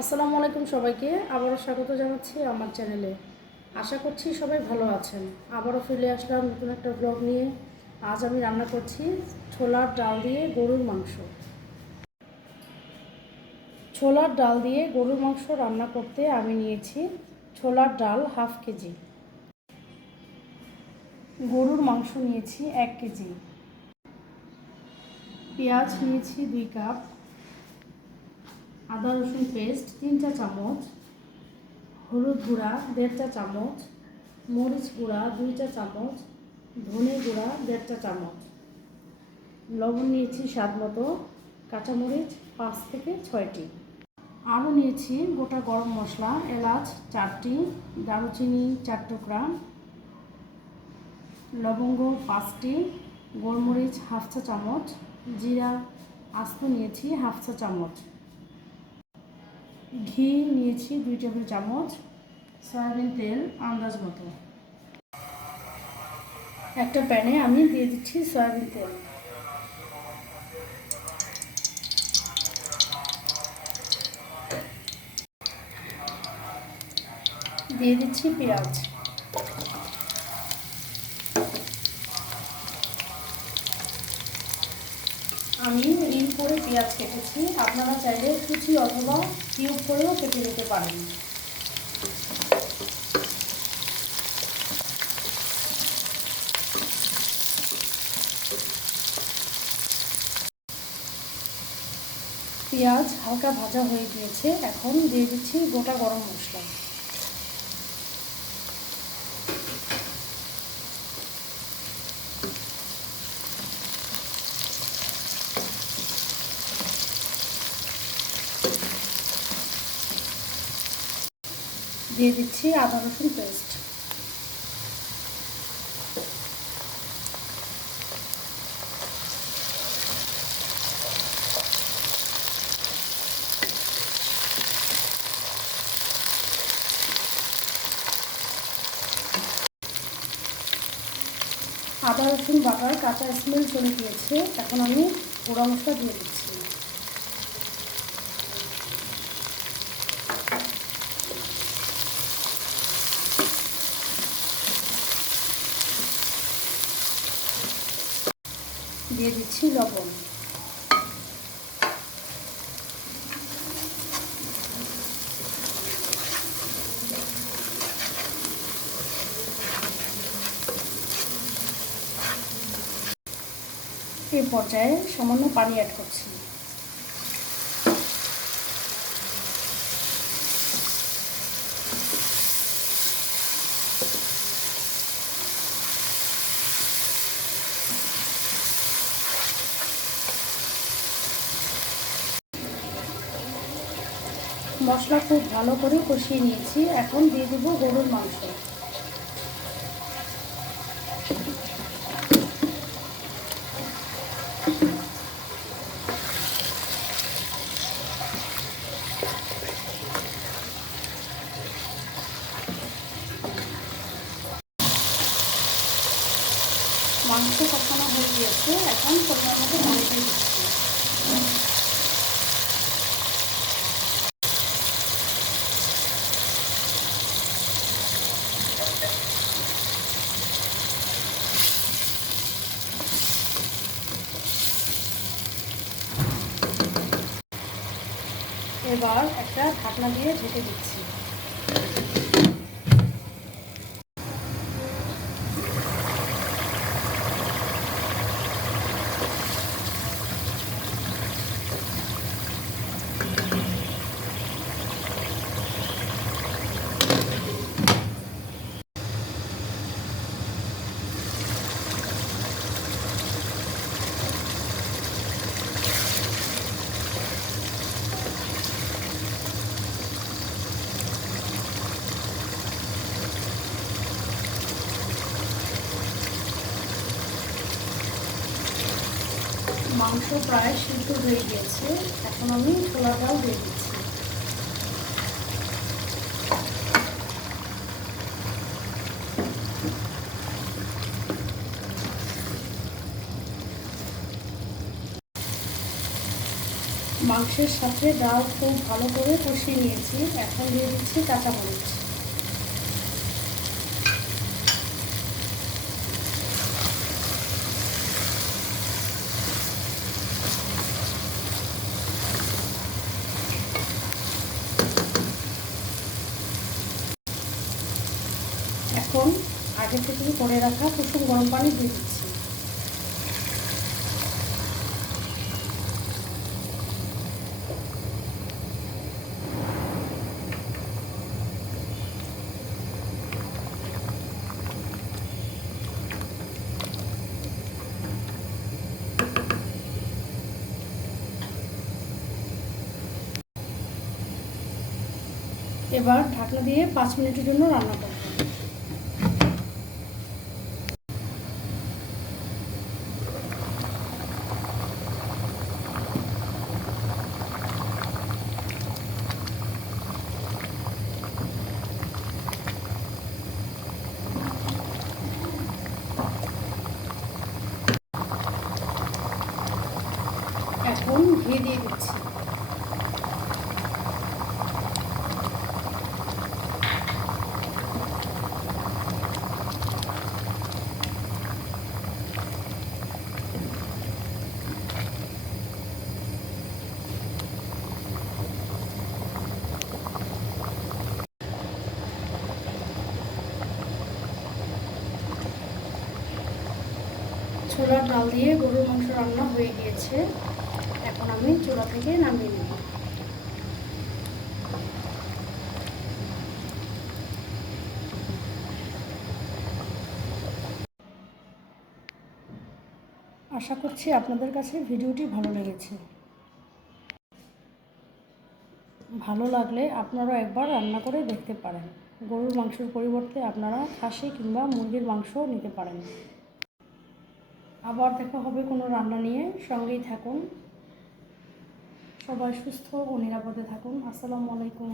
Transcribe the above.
আসসালামু আলাইকুম সবাইকে। আবারও স্বাগত জানাচ্ছি আমার চ্যানেলে। আশা করছি সবাই ভালো আছেন। আবারও ফিরে আসলাম নতুন একটা ব্লগ নিয়ে। আজ আমি রান্না করছি ছোলার ডাল দিয়ে গরুর মাংস। ছোলার ডাল দিয়ে গরুর মাংস রান্না করতে আমি নিয়েছি ছোলার ডাল হাফ কেজি। গরুর মাংস নিয়েছি এক কেজি। পেঁয়াজ নিয়েছি দুই কাপ। আদা রসুন পেস্ট তিন চা চামচ, হলুদ গুঁড়া দেড় চা চামচ, মরিচ গুঁড়া দুই চা চামচ, ধনে গুঁড়া দেড় চা চামচ। লবণ নিয়েছি স্বাদ মতো, কাঁচামরিচ পাঁচ থেকে ছয়টি। আরও নিয়েছি গোটা গরম মশলা, এলাচ চারটি, দারুচিনি চার টুকরা, লবঙ্গ পাঁচটি, গোলমরিচ হাফ চা চামচ, জিরা, আস্ত নিয়েছি হাফ চা চামচ। ঘি নিয়েছি দুই টেবিল চামচ, সয়াবিন তেল, আন্দাজ মতো। একটা প্যানে আমি দিয়ে দিচ্ছি সয়াবিন তেল। দিয়ে দিচ্ছি পেঁয়াজ আমি রিল করে পেঁয়াজ কেটেছি। আপনারা চাইলে কুচি অথবা কিউব করেও কেটে নিতে পারেন। পেঁয়াজ হালকা ভাজা হয়ে গিয়েছে। এখন দিয়ে দিচ্ছি গোটা গরম মশলা। দিয়ে দিচ্ছি আদা রসুন পেস্ট আদা রসুন বাটার কাঁচা স্মেল চলে গিয়েছে, এখন আমি পোড়া মশলা দিয়ে দিচ্ছি। দিয়ে দিচ্ছি লবণ। এই পর্যায়ে সামান্য পানি অ্যাড করছি। মশলা খুব ভালো করে কষিয়ে নিয়েছি। এখন দিয়ে দেবো গরুর মাংস। মাংস কষানো হয়ে গিয়েছে। এখন পরিমাণ মতো পানি দিচ্ছি। এবার একটা ঢাকনা দিয়ে ঢেকে দিচ্ছি। মাংস প্রায় সিদ্ধ হয়ে গিয়েছে। এখন আমি ছোলাটাও দিয়ে দিচ্ছি। মাংসের সাথে ডাল খুব ভালো করে কষিয়ে নিয়েছি। এখন দিয়ে দিচ্ছি কাঁচামরিচ। এখন আগে থেকে করে রাখা কুসুম গরম পানি দিয়ে দিচ্ছি। এবার ঢাকনা দিয়ে পাঁচ মিনিটের জন্য রান্না করব। এখন ঘি দিয়ে দিচ্ছি। ছোলার ডাল দিয়ে গরুর মাংস রান্না হয়ে গিয়েছে। আমি চুলা থেকে নামিয়ে নিই আশা করছি আপনাদের কাছে ভিডিওটি ভালো লেগেছে। ভালো লাগলে আপনারা একবার রান্না করে দেখতে পারেন। গরুর মাংসের পরিবর্তে আপনারা খাসি কিংবা মুরগির মাংস নিতে পারেন। আবার দেখা হবে কোনো রান্না নিয়ে। সঙ্গেই থাকুন। সবাই সুস্থ ও নিরাপদে থাকুন। আসসালামু আলাইকুম।